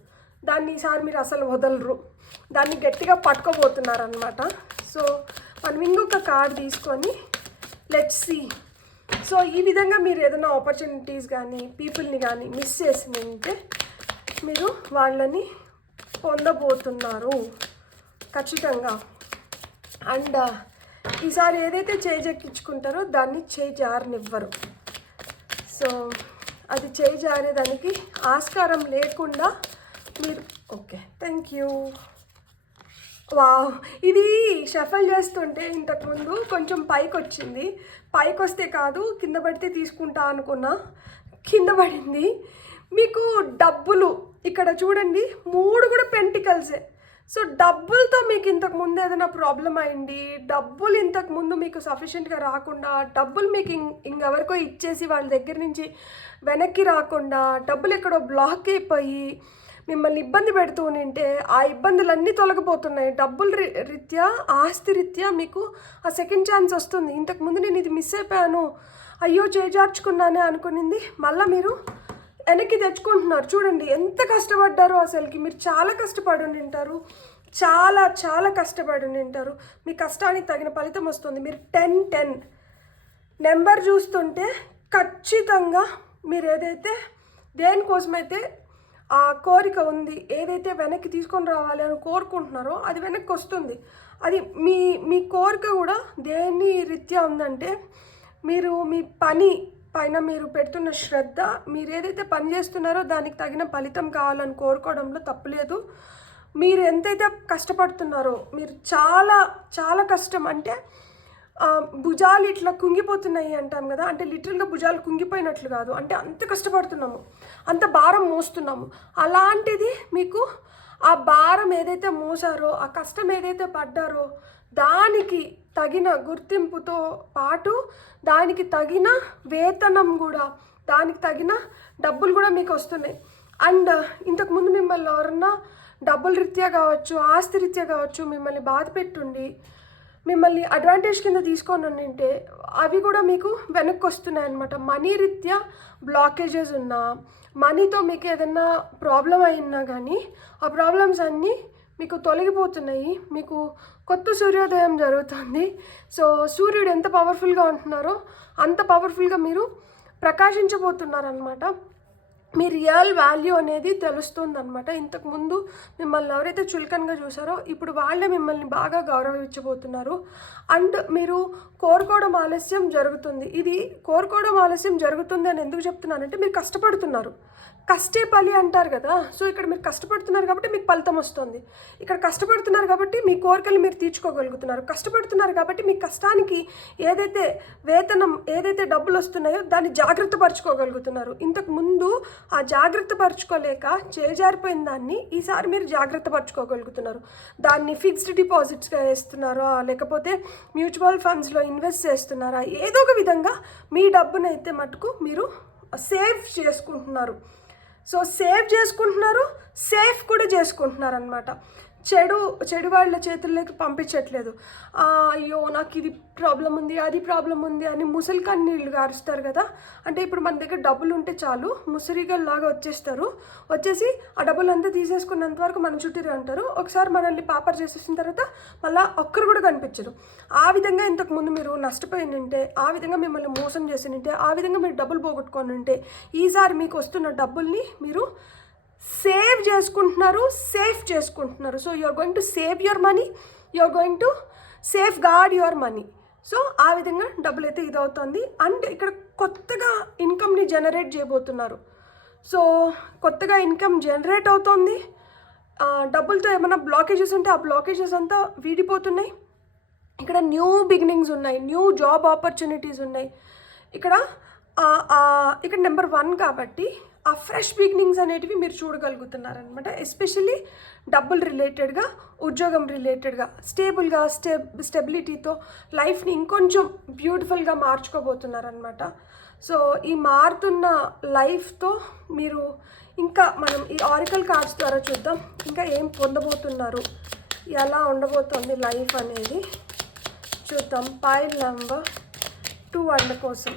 దాన్ని ఈసారి మీరు అసలు వదలరు, దాన్ని గట్టిగా పట్టుకోబోతున్నారు అనమాట. సో మనం ఇంకొక కార్డ్ తీసుకొని లెట్స్ సీ. సో ఈ విధంగా మీరు ఏదైనా ఆపర్చునిటీస్ కానీ పీపుల్ని కానీ మిస్ చేసిందంటే మీరు వాళ్ళని పొందబోతున్నారు ఖచ్చితంగా. అండ్ ఈసారి ఏదైతే చేజెక్కించుకుంటారో దాన్ని చేజారనివ్వరు. సో అది చేజారేదానికి ఆస్కారం లేకుండా మీరు ఓకే థ్యాంక్ యూ. వావ్, ఇది షఫల్ చేస్తుంటే ఇంతకుముందు కొంచెం పైకి వచ్చింది. పైకి వస్తే కాదు కింద పడితే తీసుకుంటా అనుకున్నా, కింద పడింది. మీకు డబ్బులు ఇక్కడ చూడండి 3 కూడా పెంటికల్సే. సో డబ్బులతో మీకు ఇంతకు ముందు ఏదైనా ప్రాబ్లం అయింది, డబ్బులు ఇంతకు ముందు మీకు సఫిషియెంట్గా రాకుండా, డబ్బులు మీకు ఇంకెవరికో ఇచ్చేసి వాళ్ళ దగ్గర నుంచి వెనక్కి రాకుండా, డబ్బులు ఎక్కడో బ్లాక్ అయిపోయి మిమ్మల్ని ఇబ్బంది పెడుతూ ఉంటే ఆ ఇబ్బందులన్నీ తొలగిపోతున్నాయి. డబ్బుల రీత్యా ఆస్తి రీత్యా మీకు ఆ సెకండ్ ఛాన్స్ వస్తుంది. ఇంతకుముందు నేను ఇది మిస్ అయిపోయాను, అయ్యో చేజార్చుకున్నానే అనుకునింది మళ్ళీ మీరు వెనక్కి తెచ్చుకుంటున్నారు. చూడండి ఎంత కష్టపడ్డారో అసలుకి. మీరు చాలా కష్టపడి ఉంటారు, చాలా చాలా కష్టపడి ఉంటారు. మీ కష్టానికి తగిన ఫలితం వస్తుంది. మీరు 10 నెంబర్ చూస్తుంటే ఖచ్చితంగా మీరు ఏదైతే దేనికోసమైతే ఆ కోరిక ఉంది, ఏదైతే వెనక్కి తీసుకొని రావాలి అని కోరుకుంటున్నారో అది వెనక్కి వస్తుంది. అది మీ కోరిక కూడా దేని రీత్యా ఉందంటే మీరు మీ పని పైన మీరు పెడుతున్న శ్రద్ధ, మీరు ఏదైతే పని చేస్తున్నారో దానికి తగిన ఫలితం కావాలని కోరుకోవడంలో తప్పులేదు. మీరు ఎంతైతే కష్టపడుతున్నారో, మీరు చాలా చాలా కష్టం అంటే భుజాలు ఇట్లా కుంగిపోతున్నాయి అంటాం కదా, అంటే లిటరల్గా భుజాలు కుంగిపోయినట్లు కాదు, అంటే అంత కష్టపడుతున్నాము, అంత భారం మోస్తున్నాము. అలాంటిది మీకు ఆ భారం ఏదైతే మోసారో, ఆ కష్టం ఏదైతే పడ్డారో దానికి తగిన గుర్తింపుతో పాటు దానికి తగిన వేతనం కూడా, దానికి తగిన డబ్బులు కూడా మీకు వస్తున్నాయి. అండ్ ఇంతకుముందు మిమ్మల్ని ఎవరన్నా డబ్బుల రీత్యా కావచ్చు, ఆస్తి రీత్యా కావచ్చు మిమ్మల్ని బాధ పెట్టుండి మిమ్మల్ని అడ్వాంటేజ్ కింద తీసుకొని ఉంటే అవి కూడా మీకు వెనక్కి వస్తున్నాయి అన్నమాట. మనీ రీత్యా బ్లాకేజెస్ ఉన్నా, మనీతో మీకు ఏదైనా ప్రాబ్లం అయినా కానీ ఆ ప్రాబ్లమ్స్ అన్నీ మీకు తొలగిపోతున్నాయి. మీకు కొత్త సూర్యోదయం జరుగుతుంది. సో సూర్యుడు ఎంత పవర్ఫుల్గా ఉంటున్నారో అంత పవర్ఫుల్గా మీరు ప్రకాశించబోతున్నారనమాట. మీ రియల్ వాల్యూ అనేది తెలుస్తుంది అనమాట. ఇంతకుముందు మిమ్మల్ని ఎవరైతే చులకనగా చూసారో ఇప్పుడు వాళ్ళే మిమ్మల్ని బాగా గౌరవించబోతున్నారు. అండ్ మీరు కోరుకోవడం ఆలస్యం జరుగుతుంది. ఇది కోరుకోవడం ఆలస్యం జరుగుతుంది అని ఎందుకు చెప్తున్నానంటే మీరు కష్టపడుతున్నారు, కష్టే ఫలి అంటారు కదా. సో ఇక్కడ మీరు కష్టపడుతున్నారు కాబట్టి మీకు ఫలితం వస్తుంది. ఇక్కడ కష్టపడుతున్నారు కాబట్టి మీ కోరికలు మీరు తీర్చుకోగలుగుతున్నారు. కష్టపడుతున్నారు కాబట్టి మీ కష్టానికి ఏదైతే వేతనం, ఏదైతే డబ్బులు వస్తున్నాయో దాన్ని జాగ్రత్త పరచుకోగలుగుతున్నారు. ఇంతకు ముందు ఆ జాగ్రత్త పరచుకోలేక చేజారిపోయిన దాన్ని ఈసారి మీరు జాగ్రత్త పరచుకోగలుగుతున్నారు. దాన్ని ఫిక్స్డ్ డిపాజిట్స్గా వేస్తున్నారా, లేకపోతే మ్యూచువల్ ఫండ్స్లో ఇన్వెస్ట్ చేస్తున్నారా, ఏదో ఒక విధంగా మీ డబ్బునైతే మటుకు మీరు సేవ్ చేసుకుంటున్నారు. సో సేవ్ చేసుకుంటున్నారు, సేఫ్ కూడా చేసుకుంటున్నారు అనమాట. చెడు వాళ్ళ చేతుల్లోకి పంపించట్లేదు. అయ్యో నాకు ఇది ప్రాబ్లం ఉంది, అది ప్రాబ్లం ఉంది అని ముసలి కన్నీళ్ళు గారుస్తారు కదా. అంటే ఇప్పుడు మన దగ్గర డబ్బులు ఉంటే చాలు, ముసిరిగల్లాగా వచ్చేసి ఆ డబ్బులు అంతా తీసేసుకున్నంత వరకు మన చుట్టూరే ఉంటారు. ఒకసారి మనల్ని పాపర్ చేసేసిన తర్వాత మళ్ళీ ఒక్కరు కూడా కనిపించరు. ఆ విధంగా ఇంతకుముందు మీరు నష్టపోయి ఉంటే, ఆ విధంగా మిమ్మల్ని మోసం చేసి ఉంటే, ఆ విధంగా మీరు డబ్బులు పోగొట్టుకొని ఉంటే ఈసారి మీకు వస్తున్న డబ్బుల్ని మీరు సేవ్ చేసుకుంటున్నారు, సేఫ్ చేసుకుంటున్నారు. So you're going to save your money, you're going to safeguard your money. So ఆ విధంగా డబ్బులు అయితే ఇదవుతుంది. అండ్ ఇక్కడ కొత్తగా ఇన్కమ్ని జనరేట్ చేయబోతున్నారు. సో కొత్తగా ఇన్కమ్ జనరేట్ అవుతుంది. డబ్బులతో ఏమైనా బ్లాకేజెస్ ఉంటే ఆ బ్లాకేజెస్ అంతా వీడిపోతున్నాయి. ఇక్కడ న్యూ బిగినింగ్స్ ఉన్నాయి, న్యూ జాబ్ ఆపర్చునిటీస్ ఉన్నాయి. ఇక్కడ ఇక్కడ నెంబర్ 1 కాబట్టి ఆ ఫ్రెష్ బిగినింగ్స్ అనేటివి మీరు చూడగలుగుతున్నారనమాట. ఎస్పెషల్లీ డబ్బులు రిలేటెడ్గా, ఉద్యోగం రిలేటెడ్గా, స్టేబుల్గా స్టెబిలిటీతో లైఫ్ని ఇంకొంచెం బ్యూటిఫుల్గా మార్చుకోబోతున్నారనమాట. సో ఈ మారుతున్న లైఫ్తో మీరు ఇంకా మనం ఈ ఆరికల్ కార్డ్స్ ద్వారా చూద్దాం ఇంకా ఏం పొందబోతున్నారు, ఎలా ఉండబోతుంది లైఫ్ అనేది చూద్దాం. పైల్ నెంబర్ 2 వాళ్ళ కోసం.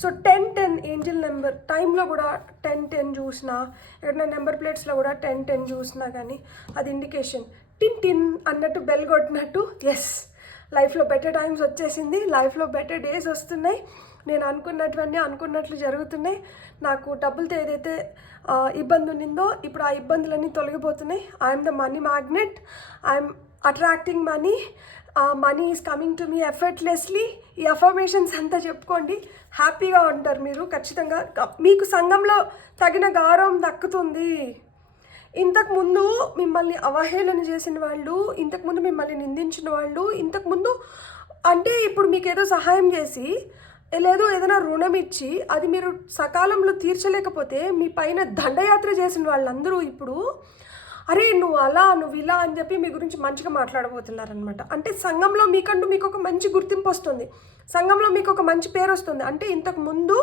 సో 10-10 ఏంజిల్ నెంబర్ టైంలో కూడా 10-10 చూసినా, ఎక్కడైనా నెంబర్ ప్లేట్స్లో కూడా 10-10 చూసినా కానీ అది ఇండికేషన్. టిన్ టిన్ అన్నట్టు బెల్ కొట్టినట్టు ఎస్ లైఫ్లో బెటర్ టైమ్స్ వచ్చేసింది, లైఫ్లో బెటర్ డేస్ వస్తున్నాయి, నేను అనుకున్నటువన్నీ అనుకున్నట్లు జరుగుతున్నాయి. నాకు డబ్బులతో ఏదైతే ఇబ్బంది ఉండిందో ఇప్పుడు ఆ ఇబ్బందులన్నీ తొలగిపోతున్నాయి. I'm the money magnet, I'm attracting money, money is coming to మీ ఎఫర్ట్లెస్లీ. ఈ అఫర్మేషన్స్ అంతా చెప్పుకోండి, హ్యాపీగా ఉంటారు మీరు. ఖచ్చితంగా మీకు సంఘంలో తగిన గౌరవం దక్కుతుంది. ఇంతకుముందు మిమ్మల్ని అవహేళన చేసిన వాళ్ళు, ఇంతకుముందు మిమ్మల్ని నిందించిన వాళ్ళు, ఇంతకుముందు అంటే ఇప్పుడు మీకు ఏదో సహాయం చేసి లేదు ఏదైనా రుణం ఇచ్చి అది మీరు సకాలంలో తీర్చలేకపోతే మీ పైన దండయాత్ర చేసిన వాళ్ళందరూ ఇప్పుడు అరే నువ్వు అలా నువ్వు ఇలా అని చెప్పి మీ గురించి మంచిగా మాట్లాడబోతున్నారనమాట. అంటే సంఘంలో మీకంటూ మీకు ఒక మంచి గుర్తింపు వస్తుంది, సంఘంలో మీకు ఒక మంచి పేరు వస్తుంది. అంటే ఇంతకు ముందు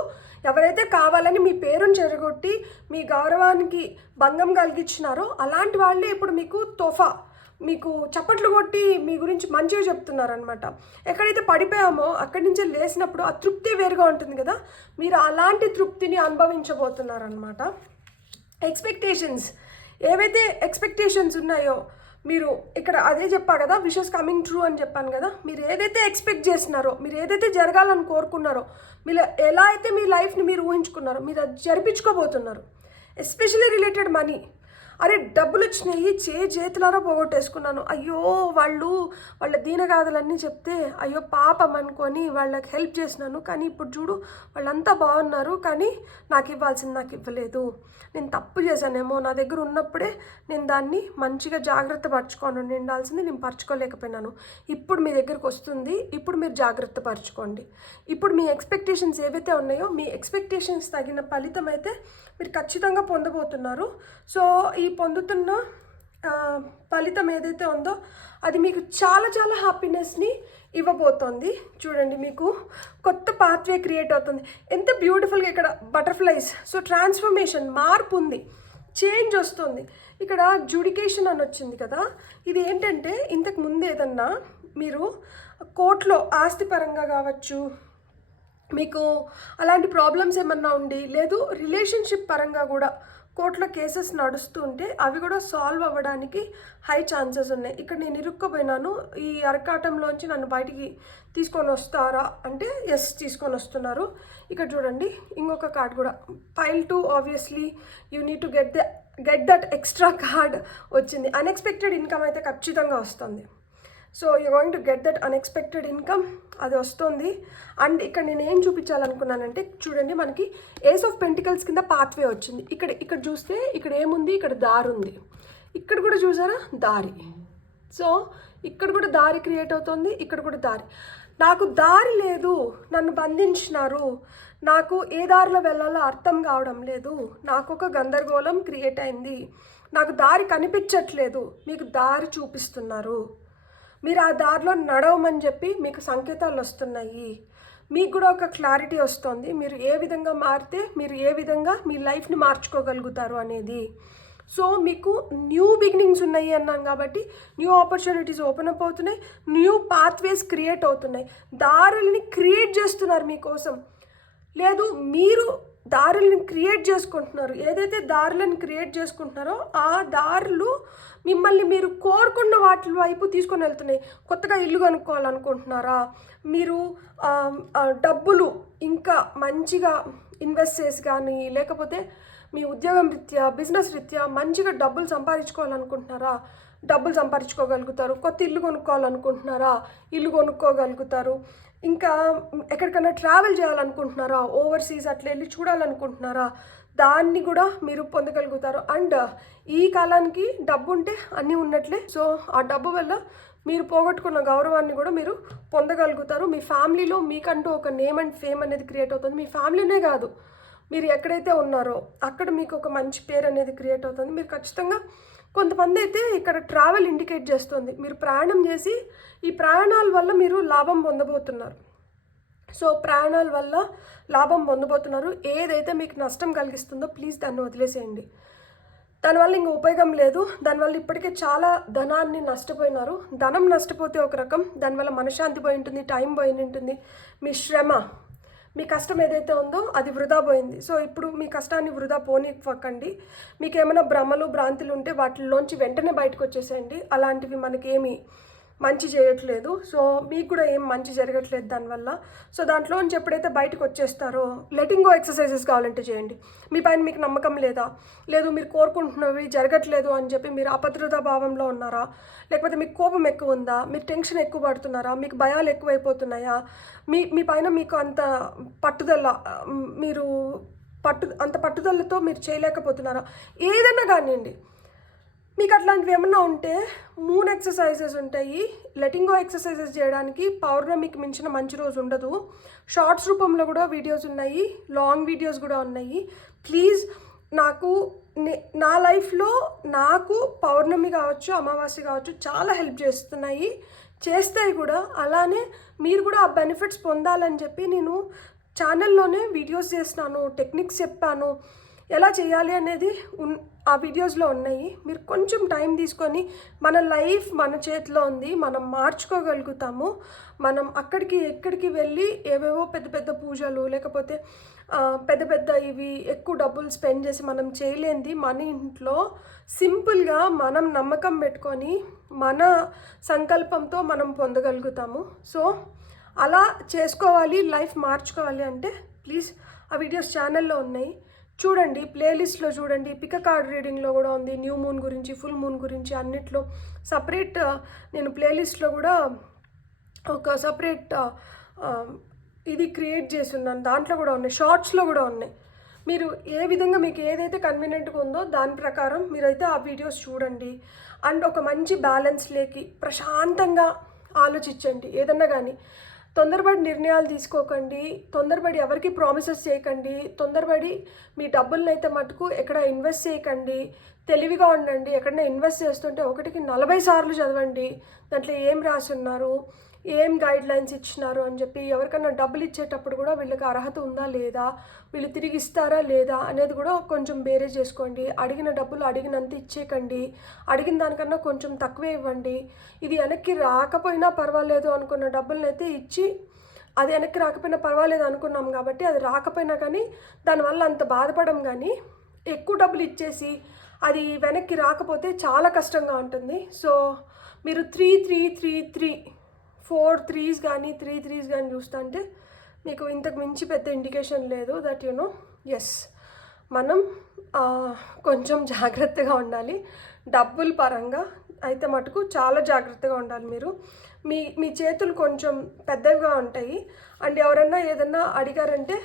ఎవరైతే కావాలని మీ పేరును చెరగొట్టి మీ గౌరవానికి భంగం కలిగించినారో అలాంటి వాళ్ళే ఇప్పుడు మీకు తోఫా, మీకు చప్పట్లు కొట్టి మీ గురించి మంచిగా చెప్తున్నారనమాట. ఎక్కడైతే పడిపోయామో అక్కడి నుంచి లేసినప్పుడు ఆ తృప్తి వేరుగా ఉంటుంది కదా, మీరు అలాంటి తృప్తిని అనుభవించబోతున్నారనమాట. ఎక్స్పెక్టేషన్స్ ఏవైతే ఎక్స్పెక్టేషన్స్ ఉన్నాయో మీరు ఇక్కడ అదే చెప్పా కదా, విషెస్ కమింగ్ ట్రూ అని చెప్పాను కదా. మీరు ఏదైతే ఎక్స్పెక్ట్ చేస్తున్నారో, మీరు ఏదైతే జరగాలని కోరుకున్నారో, మీరు ఎలా అయితే మీ లైఫ్ని మీరు ఊహించుకున్నారో మీరు అది జరిపించుకోబోతున్నారు. Especially related money. అరే డబ్బులు వచ్చినాయి చేతులారా పోగొట్టేసుకున్నాను, అయ్యో వాళ్ళ దీనగాథలన్నీ చెప్తే అయ్యో పాపం అనుకొని వాళ్ళకి హెల్ప్ చేసినాను, కానీ ఇప్పుడు చూడు వాళ్ళంతా బాగున్నారు కానీ నాకు ఇవ్వాల్సింది నాకు ఇవ్వలేదు, నేను తప్పు చేశానేమో, నా దగ్గర ఉన్నప్పుడే నేను దాన్ని మంచిగా జాగ్రత్త పరచుకోను, నిండాల్సింది నేను పరచుకోలేకపోయినాను, ఇప్పుడు మీ దగ్గరకు వస్తుంది, ఇప్పుడు మీరు జాగ్రత్త పరచుకోండి. ఇప్పుడు మీ ఎక్స్పెక్టేషన్స్ ఏవైతే ఉన్నాయో మీ ఎక్స్పెక్టేషన్స్ తగిన ఫలితం అయితే మీరు ఖచ్చితంగా పొందబోతున్నారు. సో ఈ పొందుతున్న ఫలితం ఏదైతే ఉందో అది మీకు చాలా చాలా హ్యాపీనెస్ని ఇవ్వబోతోంది. చూడండి మీకు కొత్త పాత్వే క్రియేట్ అవుతుంది, ఎంత బ్యూటిఫుల్గా ఇక్కడ బటర్ఫ్లైస్. సో ట్రాన్స్ఫర్మేషన్, మార్పు ఉంది, చేంజ్ వస్తుంది. ఇక్కడ జుడికేషన్ అని వచ్చింది కదా, ఇది ఏంటంటే ఇంతకు ముందు ఏదన్నా మీరు కోర్టులో ఆస్తి పరంగా కావచ్చు, మీకు అలాంటి ప్రాబ్లమ్స్ ఏమన్నా ఉండి, లేదు రిలేషన్షిప్ పరంగా కూడా కోర్టులో కేసెస్ నడుస్తుంటే అవి కూడా సాల్వ్ అవ్వడానికి హై ఛాన్సెస్ ఉన్నాయి. ఇక్కడ నేను ఇరుక్కుపోయినాను, ఈ అరకాటంలోంచి నన్ను బయటికి తీసుకొని వస్తారా అంటే ఎస్ తీసుకొని వస్తున్నారు. ఇక్కడ చూడండి ఇంకొక కార్డ్ కూడా, pile 2 obviously you need to get that extra card వచ్చింది. అన్ఎక్స్పెక్టెడ్ ఇన్కమ్ అయితే ఖచ్చితంగా వస్తుంది. So you going to get that unexpected income, అది వస్తుంది. అండ్ ఇక్కడ నేను ఏం చూపించాలనుకున్నానంటే చూడండి మనకి ఏస్ ఆఫ్ పెంటికల్స్ కింద పాత్వే వచ్చింది. ఇక్కడ చూస్తే ఇక్కడ ఏముంది, ఇక్కడ దారి ఉంది, ఇక్కడ కూడా చూసారా దారి. సో ఇక్కడ కూడా దారి క్రియేట్ అవుతుంది, ఇక్కడ కూడా దారి. నాకు దారి లేదు, నన్ను బంధించినారు, నాకు ఏ దారిలో వెళ్ళాలో అర్థం కావడం లేదు, నాకు ఒక గందరగోళం క్రియేట్ అయింది, నాకు దారి కనిపించట్లేదు, మీకు దారి చూపిస్తున్నారు, మీరు ఆ దారిలో నడవమని చెప్పి మీకు సంకేతాలు వస్తున్నాయి. మీకు కూడా ఒక క్లారిటీ వస్తుంది, మీరు ఏ విధంగా మారితే మీరు ఏ విధంగా మీ లైఫ్ని మార్చుకోగలుగుతారు అనేది. సో మీకు న్యూ బిగినింగ్స్ ఉన్నాయి అన్నాను కాబట్టి న్యూ ఆపర్చునిటీస్ ఓపెన్ అప్ అవుతున్నాయి, న్యూ పాత్వేస్ క్రియేట్ అవుతున్నాయి, దారుల్ని క్రియేట్ చేస్తున్నారు మీకోసం. లేదు మీరు దారులను క్రియేట్ చేసుకుంటున్నారు, ఏదైతే దారులను క్రియేట్ చేసుకుంటున్నారో ఆ దారులు మిమ్మల్ని మీరు కోరుకున్న వాటి వైపు తీసుకొని వెళ్తున్నాయి. కొత్తగా ఇల్లు కొనుక్కోవాలనుకుంటున్నారా, మీరు డబ్బులు ఇంకా మంచిగా ఇన్వెస్ట్ చేసి కానీ, లేకపోతే మీ ఉద్యోగం రీత్యా బిజినెస్ రీత్యా మంచిగా డబ్బులు సంపాదించుకోవాలనుకుంటున్నారా, డబ్బులు సంపాదించుకోగలుగుతారు. కొత్త ఇల్లు కొనుక్కోవాలనుకుంటున్నారా, ఇల్లు కొనుక్కోగలుగుతారు. ఇంకా ఎక్కడికైనా ట్రావెల్ చేయాలనుకుంటున్నారా, ఓవర్సీస్ అట్లా వెళ్ళి చూడాలనుకుంటున్నారా, దాన్ని కూడా మీరు పొందగలుగుతారు. అండ్ ఈ కాలానికి డబ్బు ఉంటే అన్నీ ఉన్నట్లే. సో ఆ డబ్బు వల్ల మీరు పోగొట్టుకున్న గౌరవాన్ని కూడా మీరు పొందగలుగుతారు. మీ ఫ్యామిలీలో మీకంటూ ఒక నేమ్ అండ్ ఫేమ్ అనేది క్రియేట్ అవుతుంది. మీ ఫ్యామిలీనే కాదు, మీరు ఎక్కడైతే ఉన్నారో అక్కడ మీకు ఒక మంచి పేరు అనేది క్రియేట్ అవుతుంది. మీరు ఖచ్చితంగా కొంతమంది అయితే ఇక్కడ ట్రావెల్ ఇండికేట్ చేస్తుంది. మీరు ప్రయాణం చేసి ఈ ప్రయాణాల వల్ల మీరు లాభం పొందబోతున్నారు. సో ప్రయాణాల వల్ల లాభం పొందబోతున్నారు. ఏదైతే మీకు నష్టం కలిగిస్తుందో ప్లీజ్ దాన్ని వదిలేసేయండి. దానివల్ల ఇంక ఉపయోగం లేదు. దానివల్ల ఇప్పటికే చాలా ధనాన్ని నష్టపోయినారు. ధనం నష్టపోతే ఒక రకం, దానివల్ల మనశ్శాంతి పోయి ఉంటుంది, టైం పోయి ఉంటుంది, మీ శ్రమ, మీ కష్టం ఏదైతే ఉందో అది వృధా పోయింది. సో ఇప్పుడు మీ కష్టాన్ని వృధా పోనివ్వకండి. మీకు ఏమైనా భ్రమలు భ్రాంతులు ఉంటే వాటిలోంచి వెంటనే బయటకు వచ్చేసేయండి. అలాంటివి మనకేమి మంచి చేయట్లేదు. సో మీకు కూడా ఏం మంచి జరగట్లేదు దానివల్ల. సో దాంట్లోంచి ఎప్పుడైతే బయటకు వచ్చేస్తారో లెటింగ్ గో ఎక్సర్సైజెస్ కావాలంటే చేయండి. మీ పైన మీకు నమ్మకం లేదా, లేదు మీరు కోరుకుంటున్నవి జరగట్లేదు అని చెప్పి మీరు అభద్రతా భావంలో ఉన్నారా, లేకపోతే మీకు కోపం ఎక్కువ ఉందా, మీరు టెన్షన్ ఎక్కువ పడుతున్నారా, మీకు భయాలు ఎక్కువైపోతున్నాయా, మీ పైన మీకు అంత పట్టుదల, మీరు అంత పట్టుదలతో మీరు చేయలేకపోతున్నారా, ఏదైనా కానివ్వండి, మీకు అట్లాంటివి ఏమన్నా ఉంటే మూన్ ఎక్సర్సైజెస్ ఉంటాయి. లెటింగ్ గో ఎక్సర్సైజెస్ చేయడానికి పౌర్ణమికి మించిన మంచి రోజు ఉండదు. షార్ట్స్ రూపంలో కూడా వీడియోస్ ఉన్నాయి, లాంగ్ వీడియోస్ కూడా ఉన్నాయి. ప్లీజ్ నా లైఫ్లో నాకు పౌర్ణమి కావచ్చు, అమావాస్య కావచ్చు చాలా హెల్ప్ చేస్తాయి కూడా. అలానే మీరు కూడా ఆ బెనిఫిట్స్ పొందాలని చెప్పి నేను ఛానల్లోనే వీడియోస్ చేస్తున్నాను, టెక్నిక్స్ చెప్పాను, ఎలా చేయాలి అనేది ఆ వీడియోస్లో ఉన్నాయి. మీరు కొంచెం టైం తీసుకొని, మన లైఫ్ మన చేతిలో ఉంది, మనం మార్చుకోగలుగుతాము. మనం ఎక్కడికి వెళ్ళి ఏవేవో పెద్ద పెద్ద పూజలు, లేకపోతే పెద్ద పెద్ద ఇవి ఎక్కువ డబ్బులు స్పెండ్ చేసి మనం చేయలేనిది మన ఇంట్లో సింపుల్గా మనం నమ్మకం పెట్టుకొని మన సంకల్పంతో మనం పొందగలుగుతాము. సో అలా చేసుకోవాలి, లైఫ్ మార్చుకోవాలి అంటే ప్లీజ్ ఆ వీడియోస్ ఛానల్లో ఉన్నాయి, చూడండి. ప్లేలిస్ట్లో చూడండి, పిక కార్డ్ రీడింగ్లో కూడా ఉంది, న్యూ మూన్ గురించి, ఫుల్ మూన్ గురించి అన్నిట్లో సపరేట్ నేను ప్లేలిస్ట్లో కూడా ఒక సపరేట్ ఇది క్రియేట్ చేసి ఉన్నాను. దాంట్లో కూడా ఉన్నాయి, షార్ట్స్లో కూడా ఉన్నాయి. మీరు ఏ విధంగా మీకు ఏదైతే కన్వీనియంట్గా ఉందో దాని ప్రకారం మీరైతే ఆ వీడియోస్ చూడండి. అండ్ ఒక మంచి బ్యాలెన్స్ లేకి ప్రశాంతంగా ఆలోచించండి. ఏదన్నా కానీ తొందరపడి నిర్ణయాలు తీసుకోకండి, తొందరపడి ఎవరికి ప్రామిసెస్ చేయకండి, తొందరపడి మీ డబ్బులను అయితే మటుకు ఎక్కడ ఇన్వెస్ట్ చేయకండి. తెలివిగా ఉండండి. ఎక్కడైనా ఇన్వెస్ట్ చేస్తుంటే 1కి 40 సార్లు చదవండి. దాంట్లో ఏం రాసి ఉన్నారు, ఏం గైడ్ లైన్స్ ఇచ్చినారు అని చెప్పి. ఎవరికైనా డబ్బులు ఇచ్చేటప్పుడు కూడా వీళ్ళకి అర్హత ఉందా లేదా, వీళ్ళు తిరిగి ఇస్తారా లేదా అనేది కూడా కొంచెం బేరే చేసుకోండి. అడిగిన డబ్బులు అడిగినంత ఇచ్చేయకండి, అడిగిన దానికన్నా కొంచెం తక్కువే ఇవ్వండి. ఇది వెనక్కి రాకపోయినా పర్వాలేదు అనుకున్న డబ్బులను అయితే ఇచ్చి, అది వెనక్కి రాకపోయినా పర్వాలేదు అనుకున్నాం కాబట్టి అది రాకపోయినా కానీ దానివల్ల అంత బాధపడం. కానీ ఎక్కువ డబ్బులు ఇచ్చేసి అది వెనక్కి రాకపోతే చాలా కష్టంగా ఉంటుంది. సో మీరు 4 3s కానీ 3 3s కానీ చూస్తుంటే మీకు ఇంతకు మించి పెద్ద ఇండికేషన్ లేదు దట్ ఎస్ మనం కొంచెం జాగ్రత్తగా ఉండాలి. డబ్బుల పరంగా అయితే మటుకు చాలా జాగ్రత్తగా ఉండాలి. మీ చేతులు కొంచెం పెద్దవిగా ఉంటాయి. అండ్ ఎవరన్నా ఏదన్నా అడిగారంటే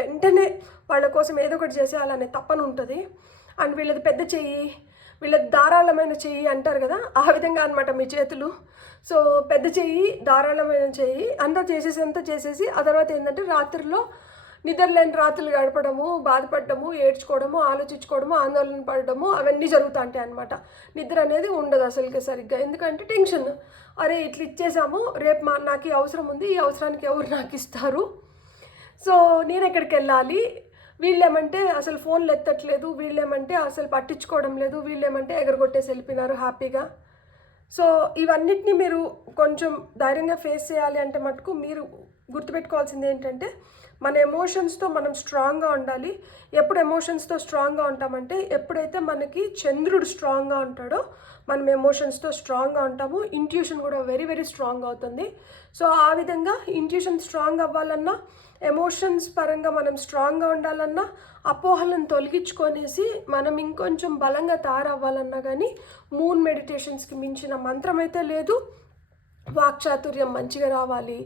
వెంటనే వాళ్ళ కోసం ఏదో ఒకటి చేసేయాలనే తప్పన ఉంటుంది. అండ్ వీళ్ళది పెద్ద చెయ్యి, వీళ్ళది ధారాళమైన చెయ్యి అంటారు కదా, ఆ విధంగా అనమాట మీ చేతులు. సో పెద్ద చెయ్యి, ధారాళమైన చెయ్యి, అంతా చేసేసి ఆ తర్వాత ఏంటంటే రాత్రిలో నిద్రలేని రాత్రులు గడపడము, బాధపడము, ఏడ్చుకోవడము, ఆలోచించుకోవడము, ఆందోళన పడడము అవన్నీ జరుగుతుంటాయి అనమాట. నిద్ర అనేది ఉండదు అసలుకి సరిగ్గా. ఎందుకంటే టెన్షన్, అరే ఇట్లా ఇచ్చేసాము, రేపు నాకు ఈ అవసరం ఉంది, ఈ అవసరానికి ఎవరు నాకు ఇస్తారు, సో నేను ఎక్కడికి వెళ్ళాలి, వీళ్ళేమంటే అసలు ఫోన్లు ఎత్తట్లేదు, వీళ్ళేమంటే అసలు పట్టించుకోవడం లేదు, వీళ్ళేమంటే ఎగరగొట్టేసి వెళ్ళిపోయినారు హ్యాపీగా. సో ఇవన్నిటిని మీరు కొంచెం ధైర్యంగా ఫేస్ చేయాలి అంటే మటుకు మీరు గుర్తుపెట్టుకోవాల్సింది ఏంటంటే మన ఎమోషన్స్తో మనం స్ట్రాంగ్గా ఉండాలి. ఎప్పుడు ఎమోషన్స్తో స్ట్రాంగ్గా ఉంటామంటే ఎప్పుడైతే మనకి చంద్రుడు స్ట్రాంగ్గా ఉంటాడో మనం ఎమోషన్స్తో స్ట్రాంగ్గా ఉంటాము. ఇంట్యూషన్ కూడా వెరీ వెరీ స్ట్రాంగ్ అవుతుంది. సో ఆ విధంగా ఇంట్యూషన్ స్ట్రాంగ్ అవ్వాలన్నా, ఎమోషన్స్ పరంగా మనం స్ట్రాంగ్గా ఉండాలన్నా, అపోహలను తొలగించుకొనేసి మనం ఇంకొంచెం బలంగా తయారవ్వాలన్నా కానీ మూన్ మెడిటేషన్స్కి మించిన మంత్రం అయితే లేదు. వాక్చాతుర్యం మంచిగా రావాలి,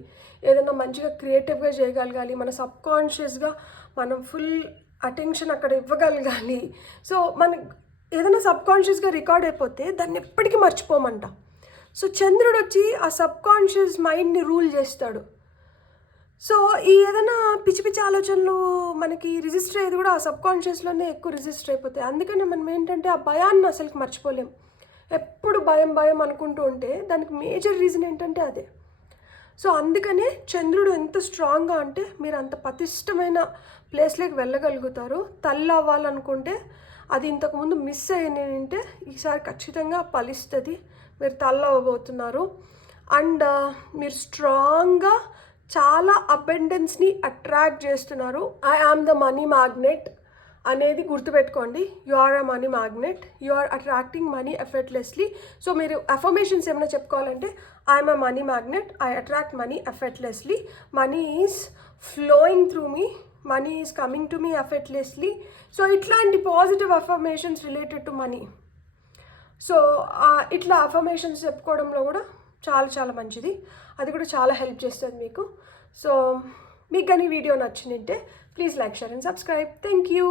ఏదైనా మంచిగా క్రియేటివ్గా చేయగలగాలి, మన సబ్కాన్షియస్గా మనం ఫుల్ అటెన్షన్ అక్కడ ఇవ్వగలగాలి. సో మన ఏదైనా సబ్కాన్షియస్గా రికార్డ్ అయిపోతే దాన్ని ఎప్పటికీ మర్చిపోమంట. సో చంద్రుడు వచ్చి ఆ సబ్కాన్షియస్ మైండ్ని రూల్ చేస్తాడు. సో ఈ ఏదైనా పిచ్చి పిచ్చి ఆలోచనలు మనకి రిజిస్టర్ అయ్యేది కూడా ఆ సబ్కాన్షియస్లోనే ఎక్కువ రిజిస్టర్ అయిపోతాయి. అందుకని మనం ఏంటంటే ఆ భయాన్ని అసలుకి మర్చిపోలేం. ఎప్పుడు భయం భయం అనుకుంటూ ఉంటే దానికి మేజర్ రీజన్ ఏంటంటే అదే. సో అందుకనే చంద్రుడు ఎంత స్ట్రాంగ్గా అంటే మీరు అంత పటిష్టమైన ప్లేస్లోకి వెళ్ళగలుగుతారు. తల్లి అవ్వాలనుకుంటే అది ఇంతకుముందు మిస్ అయ్యింటే ఈసారి ఖచ్చితంగా ఫలిస్తుంది. మీరు తల్లి అవ్వబోతున్నారు. అండ్ మీరు స్ట్రాంగ్గా చాలా అబెండెన్స్ని అట్రాక్ట్ చేస్తున్నారు. I am the money magnet అనేది గుర్తుపెట్టుకోండి. You are a money magnet, you are attracting money effortlessly. So మీరు అఫర్మేషన్స్ ఏమైనా చెప్పుకోవాలంటే I'm a money magnet, I attract money effortlessly, money is flowing through మీ, మనీ ఈజ్ కమింగ్ టు మీ effortlessly. So ఇట్లాంటి positive affirmations related to money. So ఇట్లా affirmations చెప్పుకోవడంలో కూడా చాలా చాలా మంచిది. అది కూడా చాలా హెల్ప్ చేస్తుంది మీకు. సో మీకు కానీ వీడియో నచ్చినట్టే please like, share and subscribe. Thank you.